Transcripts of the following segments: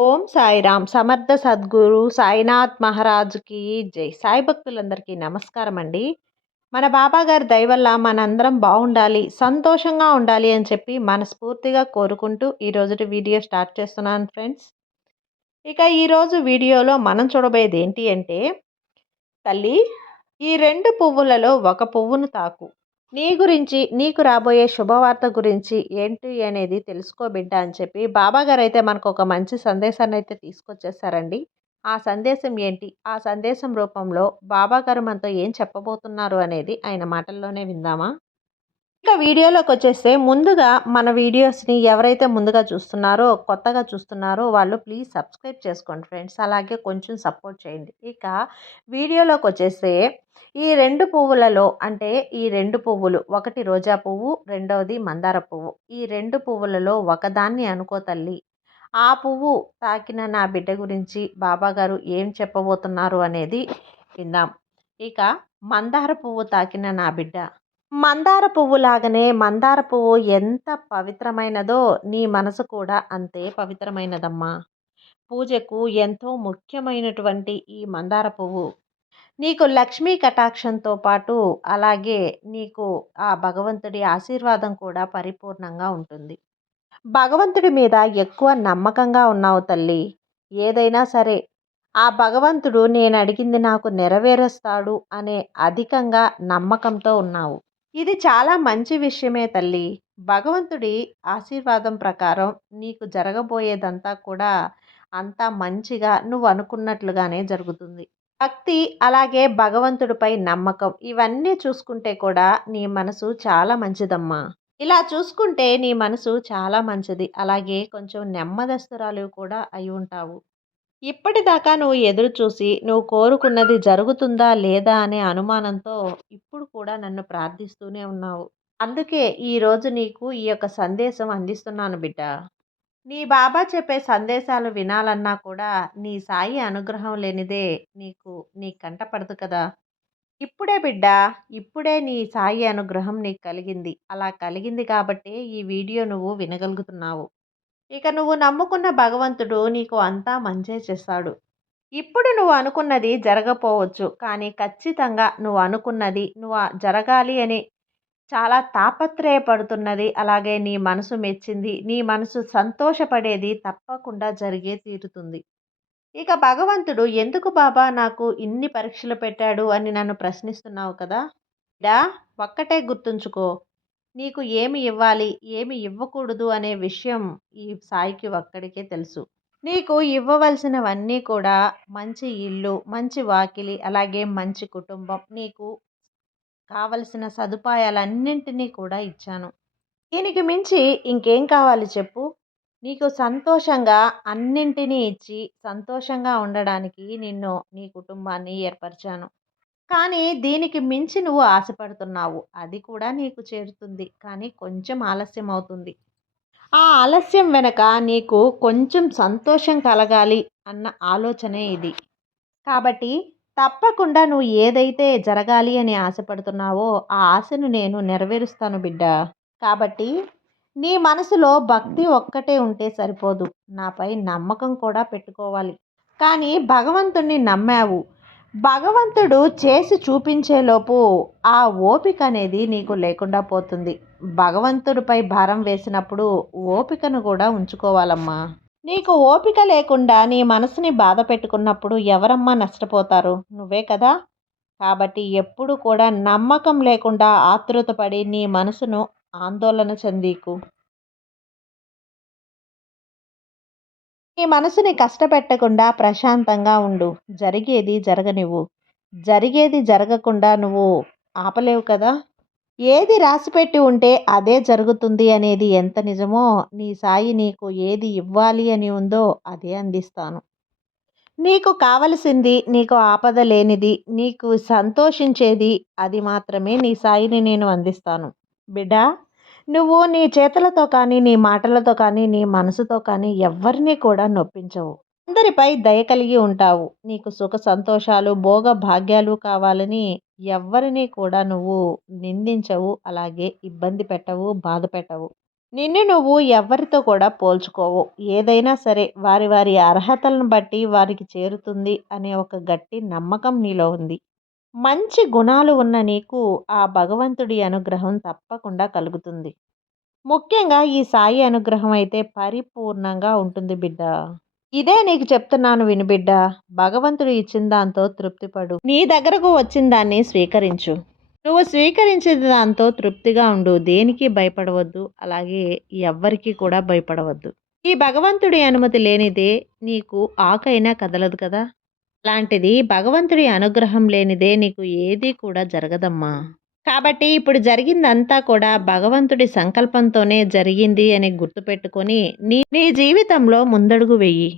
ఓం సాయిరామ్. సమర్థ సద్గురు సాయినాథ్ మహారాజుకి జై. సాయి భక్తులందరికీ నమస్కారం అండి మన బాబా గారి దయవల్ల మనందరం బాగుండాలి సంతోషంగా ఉండాలి అని చెప్పి మనస్ఫూర్తిగా కోరుకుంటూ ఈరోజు వీడియో స్టార్ట్ చేస్తున్నాను ఫ్రెండ్స్. ఇక ఈరోజు వీడియోలో మనం చూడబోయేది ఏంటి అంటే తల్లి ఈ రెండు పువ్వులలో ఒక పువ్వును తాకు. నీ గురించి నీకు రాబోయే శుభవార్త గురించి ఏంటి అనేది తెలుసుకో బిడ్డ అని చెప్పి బాబాగారు అయితే మనకు ఒక మంచి సందేశాన్ని అయితే తీసుకొచ్చేసారండి. ఆ సందేశం ఏంటి? ఆ సందేశం రూపంలో బాబాగారు మనతో ఏం చెప్పబోతున్నారు అనేది ఆయన మాటల్లోనే విందామా? ఇక వీడియోలోకి వచ్చేస్తే ముందుగా మన వీడియోస్ని ఎవరైతే ముందుగా చూస్తున్నారో కొత్తగా చూస్తున్నారో వాళ్ళు ప్లీజ్ సబ్స్క్రైబ్ చేసుకోండి ఫ్రెండ్స్ అలాగే కొంచెం సపోర్ట్ చేయండి. ఇక వీడియోలోకి వచ్చేస్తే ఈ రెండు పువ్వులలో అంటే ఈ రెండు పువ్వులు ఒకటి రోజా పువ్వు రెండవది మందార పువ్వు. ఈ రెండు పువ్వులలో ఒకదాన్ని అనుకో తల్లి. ఆ పువ్వు తాకిన నా బిడ్డ గురించి బాబాగారు ఏం చెప్పబోతున్నారు అనేది విందాం. ఇక మందార పువ్వు తాకిన నా బిడ్డ. మందార పువ్వులాగనే మందార పువ్వు ఎంత పవిత్రమైనదో నీ మనసు కూడా అంతే పవిత్రమైనదమ్మా. పూజకు ఎంతో ముఖ్యమైనటువంటి ఈ మందార పువ్వు. నీకు లక్ష్మీ కటాక్షంతో పాటు అలాగే నీకు ఆ భగవంతుడి ఆశీర్వాదం కూడా పరిపూర్ణంగా ఉంటుంది. భగవంతుడి మీద ఎక్కువ నమ్మకంగా ఉన్నావు తల్లి. ఏదైనా సరే ఆ భగవంతుడు నేను అడిగింది నాకు నెరవేరుస్తాడు అనే అధికంగా నమ్మకంతో ఉన్నావు. ఇది చాలా మంచి విషయమే తల్లి. భగవంతుడి ఆశీర్వాదం ప్రకారం నీకు జరగబోయేదంతా కూడా అంతా మంచిగా నువ్వు అనుకున్నట్లుగానే జరుగుతుంది. భక్తి అలాగే భగవంతుడిపై నమ్మకం ఇవన్నీ చూసుకుంటే కూడా నీ మనసు చాలా మంచిదమ్మా. ఇలా చూసుకుంటే నీ మనసు చాలా మంచిది. అలాగే కొంచెం నెమ్మదస్తురాలు కూడా అయి ఉంటావు. ఇప్పటిదాకా నువ్వు ఎదురు చూసి నువ్వు కోరుకున్నది జరుగుతుందా లేదా అనే అనుమానంతో ఇప్పుడు కూడా నన్ను ప్రార్థిస్తూనే ఉన్నావు. అందుకే ఈరోజు నీకు ఈ యొక్క సందేశం అందిస్తున్నాను బిడ్డ. నీ బాబా చెప్పే సందేశాలు వినాలన్నా కూడా నీ సాయి అనుగ్రహం లేనిదే నీకు నీ కంటపడదు కదా. ఇప్పుడే బిడ్డ ఇప్పుడే నీ సాయి అనుగ్రహం నీకు కలిగింది. అలా కలిగింది కాబట్టే ఈ వీడియో నువ్వు వినగలుగుతున్నావు. ఇక నువ్వు నమ్ముకున్న భగవంతుడు నీకు అంతా మంచే చేస్తాడు. ఇప్పుడు నువ్వు అనుకున్నది జరగపోవచ్చు కానీ ఖచ్చితంగా నువ్వు అనుకున్నది నువ్వు జరగాలి అని చాలా తాపత్రయపడుతున్నది. అలాగే నీ మనసు మెచ్చింది నీ మనసు సంతోషపడేది తప్పకుండా జరిగే తీరుతుంది. ఇక భగవంతుడు ఎందుకు బాబా నాకు ఇన్ని పరీక్షలు పెట్టాడు అని నన్ను ప్రశ్నిస్తున్నావు కదా? డా ఒక్కటే గుర్తుంచుకో. నీకు ఏమి ఇవ్వాలి ఏమి ఇవ్వకూడదు అనే విషయం ఈ సాయికి ఒక్కడికే తెలుసు. నీకు ఇవ్వవలసినవన్నీ కూడా మంచి ఇల్లు మంచి వాకిలి అలాగే మంచి కుటుంబం నీకు కావలసిన సదుపాయాలన్నింటినీ కూడా ఇచ్చాను. దీనికి మించి ఇంకేం కావాలి చెప్పు? నీకు సంతోషంగా అన్నింటినీ ఇచ్చి సంతోషంగా ఉండడానికి నిన్ను నీ కుటుంబాన్ని ఏర్పరిచాను. కానీ దీనికి మించి నువ్వు ఆశపడుతున్నావు. అది కూడా నీకు చేరుతుంది. కానీ కొంచెం ఆలస్యం అవుతుంది. ఆ ఆలస్యం వెనక నీకు కొంచెం సంతోషం కలగాలి అన్న ఆలోచనే ఇది. కాబట్టి తప్పకుండా నువ్వు ఏదైతే జరగాలి అని ఆశపడుతున్నావో ఆ ఆశను నేను నెరవేరుస్తాను బిడ్డ. కాబట్టి నీ మనసులో భక్తి ఒక్కటే ఉంటే సరిపోదు. నాపై నమ్మకం కూడా పెట్టుకోవాలి. కానీ భగవంతుణ్ణి నమ్మావు. భగవంతుడు చేసి చూపించేలోపు ఆ ఓపిక అనేది నీకు లేకుండా పోతుంది. భగవంతుడిపై భారం వేసినప్పుడు ఓపికను కూడా ఉంచుకోవాలమ్మా. నీకు ఓపిక లేకుండా నీ మనసుని బాధ పెట్టుకున్నప్పుడు ఎవరమ్మా నష్టపోతారు? నువ్వే కదా? కాబట్టి ఎప్పుడు కూడా నమ్మకం లేకుండా ఆతృతపడి నీ మనసును ఆందోళన చెందీకు. నీ మనసుని కష్టపెట్టకుండా ప్రశాంతంగా ఉండు. జరిగేది జరగనివ్వు. జరిగేది జరగకుండా నువ్వు ఆపలేవు కదా? ఏది రాసిపెట్టి ఉంటే అదే జరుగుతుంది అనేది ఎంత నిజమో నీ సాయి నీకు ఏది ఇవ్వాలి అని ఉందో అదే అందిస్తాను. నీకు కావలసింది నీకు ఆపద లేనిది నీకు సంతోషించేది అది మాత్రమే నీ సాయిని నేను అందిస్తాను. బిడ్డా నువ్వు నీ చేతులతో కానీ నీ మాటలతో కానీ నీ మనసుతో కానీ ఎవరిని కూడా నొప్పించవు. అందరిపై దయ కలిగి ఉంటావు. నీకు సుఖ సంతోషాలు భోగ భాగ్యాలు కావాలని ఎవరిని కూడా నువ్వు నిందించవు. అలాగే ఇబ్బంది పెట్టవు బాధ పెట్టవు. నిన్ను నువ్వు ఎవరితో కూడా పోల్చుకోవు. ఏదైనా సరే వారి వారి అర్హతలను బట్టి వారికి చేరుతుంది అనే ఒక గట్టి నమ్మకం నీలో ఉంది. మంచి గుణాలు ఉన్న నీకు ఆ భగవంతుడి అనుగ్రహం తప్పకుండా కలుగుతుంది. ముఖ్యంగా ఈ సాయి అనుగ్రహం అయితే పరిపూర్ణంగా ఉంటుంది బిడ్డ. ఇదే నీకు చెప్తున్నాను విను బిడ్డ. భగవంతుడు ఇచ్చిన దాంతో తృప్తిపడు. నీ దగ్గరకు వచ్చిన దాన్ని స్వీకరించు. నువ్వు స్వీకరించిన దాంతో తృప్తిగా ఉండు. దేనికి భయపడవద్దు. అలాగే ఎవ్వరికీ కూడా భయపడవద్దు. ఈ భగవంతుడి అనుమతి లేనిదే నీకు ఆకైనా కదలదు కదా. అలాంటిది భగవంతుడి అనుగ్రహం లేనిదే నీకు ఏదీ కూడా జరగదమ్మా. కాబట్టి ఇప్పుడు జరిగిందంతా కూడా భగవంతుడి సంకల్పంతోనే జరిగింది అని గుర్తుపెట్టుకొని నీ నీ జీవితంలో ముందడుగు వెయ్యి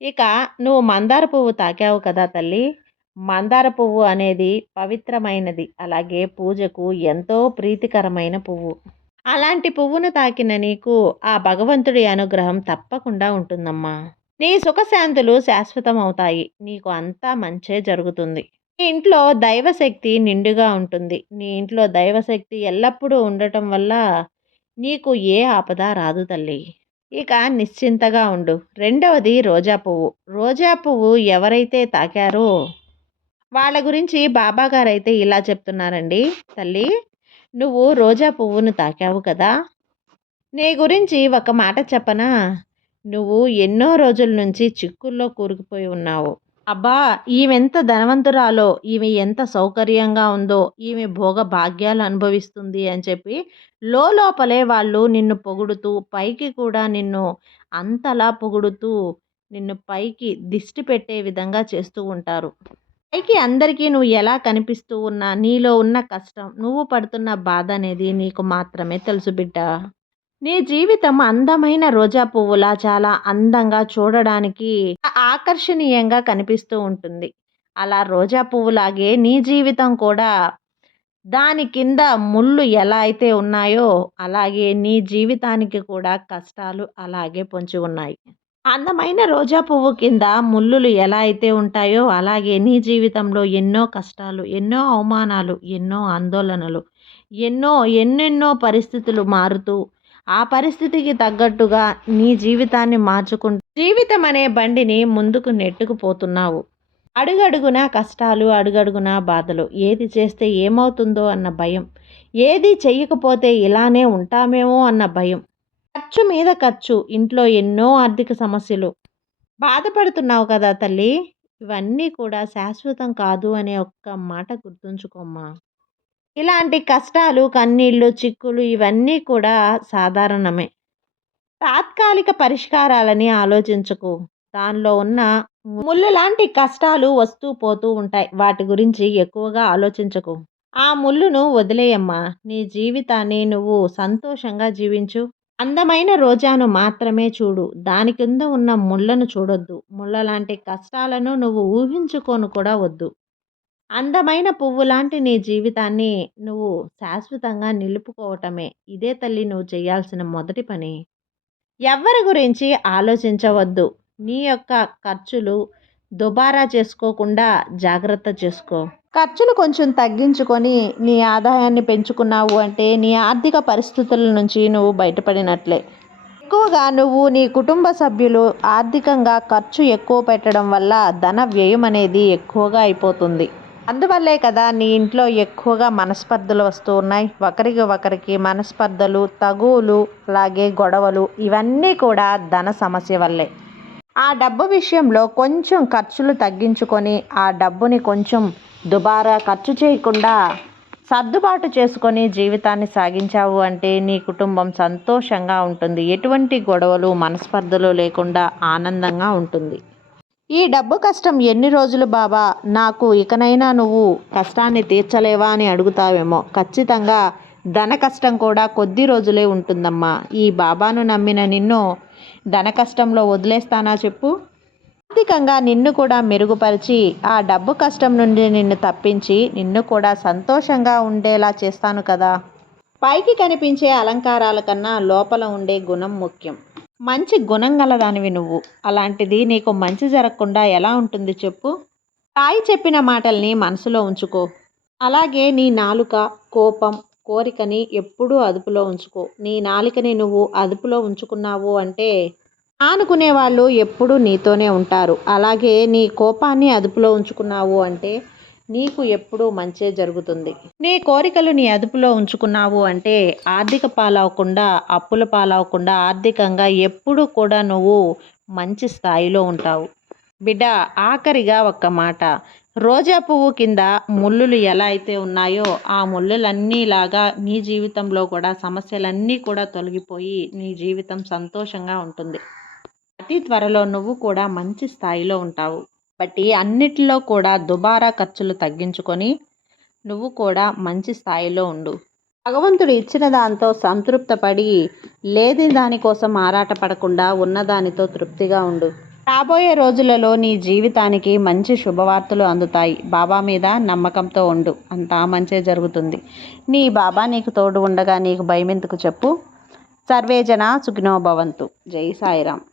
ఇక నువ్వు మందార పువ్వు తాకావు కదా తల్లి. మందార పువ్వు అనేది పవిత్రమైనది. అలాగే పూజకు ఎంతో ప్రీతికరమైన పువ్వు. అలాంటి పువ్వును తాకిన నీకు ఆ భగవంతుడి అనుగ్రహం తప్పకుండా ఉంటుందమ్మా. నీ సుఖశాంతులు శాశ్వతం అవుతాయి నీకు అంతా మంచే జరుగుతుంది. నీ ఇంట్లో దైవశక్తి నిండుగా ఉంటుంది. నీ ఇంట్లో దైవశక్తి ఎల్లప్పుడూ ఉండటం వల్ల నీకు ఏ ఆపద రాదు తల్లి. ఇక నిశ్చింతగా ఉండు. రెండవది రోజా పువ్వు. రోజా పువ్వు ఎవరైతే తాకారో వాళ్ళ గురించి బాబా అయితే ఇలా చెప్తున్నారండి. తల్లి నువ్వు రోజా పువ్వును తాకావు కదా? నీ గురించి ఒక మాట చెప్పనా? నువ్వు ఎన్నో రోజుల నుంచి చిక్కుల్లో కూరుకుపోయి ఉన్నావు. అబ్బా! ఈమెంత ధనవంతురాలో ఈమె ఎంత సౌకర్యంగా ఉందో ఈమె భోగ భాగ్యాలు అనుభవిస్తుంది అని చెప్పి లోపలే వాళ్ళు నిన్ను పొగుడుతూ పైకి కూడా నిన్ను అంతలా పొగుడుతూ నిన్ను పైకి దిష్టి పెట్టే విధంగా చేస్తూ ఉంటారు. పైకి అందరికీ నువ్వు ఎలా కనిపిస్తూ ఉన్నా నీలో ఉన్న కష్టం నువ్వు పడుతున్న బాధ అనేది నీకు మాత్రమే తెలుసు బిడ్డ. నీ జీవితం అందమైన రోజా పువ్వులా చాలా అందంగా చూడడానికి ఆకర్షణీయంగా కనిపిస్తూ ఉంటుంది. అలా రోజా పువ్వులాగే నీ జీవితం కూడా దాని కింద ముళ్ళు ఎలా అయితే ఉన్నాయో అలాగే నీ జీవితానికి కూడా కష్టాలు అలాగే పొంచి ఉన్నాయి. అందమైన రోజా పువ్వు కింద ముళ్ళులు ఎలా అయితే ఉంటాయో అలాగే నీ జీవితంలో ఎన్నో కష్టాలు ఎన్నో అవమానాలు ఎన్నో ఆందోళనలు ఎన్నో ఎన్నెన్నో పరిస్థితులు మారుతూ ఆ పరిస్థితికి తగ్గట్టుగా నీ జీవితాన్ని మార్చుకుంటూ. జీవితం అనే బండిని ముందుకు నెట్టుకుపోతున్నావు. అడుగడుగున కష్టాలు అడుగడుగున బాధలు. ఏది చేస్తే ఏమవుతుందో అన్న భయం. ఏది చెయ్యకపోతే ఇలానే ఉంటామేమో అన్న భయం. ఖర్చు మీద ఖర్చు. ఇంట్లో ఎన్నో ఆర్థిక సమస్యలు. బాధపడుతున్నావు కదా తల్లి. ఇవన్నీ కూడా శాశ్వతం కాదు అనే ఒక్క మాట గుర్తుంచుకోమ్మా. ఇలాంటి కష్టాలు కన్నీళ్ళు చిక్కులు ఇవన్నీ కూడా సాధారణమే. తాత్కాలిక పరిష్కారాలని ఆలోచించకు. దానిలో ఉన్న ముళ్ళు లాంటి కష్టాలు వస్తూ పోతూ ఉంటాయి. వాటి గురించి ఎక్కువగా ఆలోచించకు. ఆ ముళ్ళును వదిలేయమ్మా. నీ జీవితాన్ని నువ్వు సంతోషంగా జీవించు. అందమైన రోజాను మాత్రమే చూడు. దాని కింద ఉన్న ముళ్ళను చూడొద్దు. ముళ్ళ లాంటి కష్టాలను నువ్వు ఊహించుకోను కూడా వద్దు. అందమైన పువ్వు లాంటి నీ జీవితాన్ని నువ్వు శాశ్వతంగా నిలుపుకోవటమే. ఇదే తల్లి నువ్వు చేయాల్సిన మొదటి పని. ఎవరి గురించి ఆలోచించవద్దు. నీ యొక్క ఖర్చులు దుబారా చేసుకోకుండా జాగ్రత్త చేసుకో. ఖర్చులు కొంచెం తగ్గించుకొని నీ ఆదాయాన్ని పెంచుకున్నావు అంటే నీ ఆర్థిక పరిస్థితుల నుంచి నువ్వు బయటపడినట్లే. ఎక్కువగా నువ్వు నీ కుటుంబ సభ్యులు ఆర్థికంగా ఖర్చు ఎక్కువ పెట్టడం వల్ల ధన వ్యయం అనేది ఎక్కువగా అయిపోతుంది. అందువల్లే కదా నీ ఇంట్లో ఎక్కువగా మనస్పర్ధలు వస్తూ ఉన్నాయి. ఒకరికి ఒకరికి మనస్పర్ధలు తగువులు అలాగే గొడవలు ఇవన్నీ కూడా ధన సమస్య వల్లే. ఆ డబ్బు విషయంలో కొంచెం ఖర్చులు తగ్గించుకొని ఆ డబ్బుని కొంచెం దుబారా ఖర్చు చేయకుండా సర్దుబాటు చేసుకొని జీవితాన్ని సాగించావు అంటే నీ కుటుంబం సంతోషంగా ఉంటుంది. ఎటువంటి గొడవలు మనస్పర్ధలు లేకుండా ఆనందంగా ఉంటుంది. ఈ డబ్బు కష్టం ఎన్ని రోజులు బాబా? నాకు ఇకనైనా నువ్వు కష్టాన్ని తీర్చలేవా అని అడుగుతావేమో. ఖచ్చితంగా ధన కష్టం కూడా కొద్ది రోజులే ఉంటుందమ్మా. ఈ బాబాను నమ్మిన నిన్ను ధన కష్టంలో వదిలేస్తానా చెప్పు? ఆర్థికంగా నిన్ను కూడా మెరుగుపరిచి ఆ డబ్బు కష్టం నుండి నిన్ను తప్పించి నిన్ను కూడా సంతోషంగా ఉండేలా చేస్తాను కదా. పైకి కనిపించే అలంకారాల కన్నా లోపల ఉండే గుణం ముఖ్యం. మంచి గుణం గలదానివి నువ్వు. అలాంటిది నీకు మంచి జరగకుండా ఎలా ఉంటుంది చెప్పు? తాయి చెప్పిన మాటల్ని మనసులో ఉంచుకో. అలాగే నీ నాలుక కోపం కోరికని ఎప్పుడూ అదుపులో ఉంచుకో. నీ నాలికని నువ్వు అదుపులో ఉంచుకున్నావు అంటే ఆనుకునే వాళ్ళు ఎప్పుడూ నీతోనే ఉంటారు. అలాగే నీ కోపాన్ని అదుపులో ఉంచుకున్నావు అంటే నీకు ఎప్పుడూ మంచే జరుగుతుంది. నీ కోరికలు నీ అదుపులో ఉంచుకున్నావు అంటే ఆర్థిక పాలవకుండా అప్పుల పాలవకుండా ఆర్థికంగా ఎప్పుడూ కూడా నువ్వు మంచి స్థాయిలో ఉంటావు. బిడ్డ ఆఖరిగా ఒక్క మాట. రోజా పువ్వు కింద ముళ్ళులు ఎలా అయితే ఉన్నాయో ఆ ముళ్ళులన్నీలాగా నీ జీవితంలో కూడా సమస్యలన్నీ కూడా తొలగిపోయి నీ జీవితం సంతోషంగా ఉంటుంది. అతి త్వరలో నువ్వు కూడా మంచి స్థాయిలో ఉంటావు. కాబట్టి అన్నిటిలో కూడా దుబారా ఖర్చులు తగ్గించుకొని నువ్వు కూడా మంచి స్థాయిలో ఉండు. భగవంతుడు ఇచ్చిన దాంతో సంతృప్తపడి లేని దానికోసం ఆరాటపడకుండా ఉన్నదానితో తృప్తిగా ఉండు. రాబోయే రోజులలో నీ జీవితానికి మంచి శుభవార్తలు అందుతాయి. బాబా మీద నమ్మకంతో ఉండు. అంతా మంచే జరుగుతుంది. నీ బాబా నీకు తోడు ఉండగా నీకు భయమెందుకు చెప్పు? సర్వేజన సుఖినోభవంతు జై సాయిరామ్.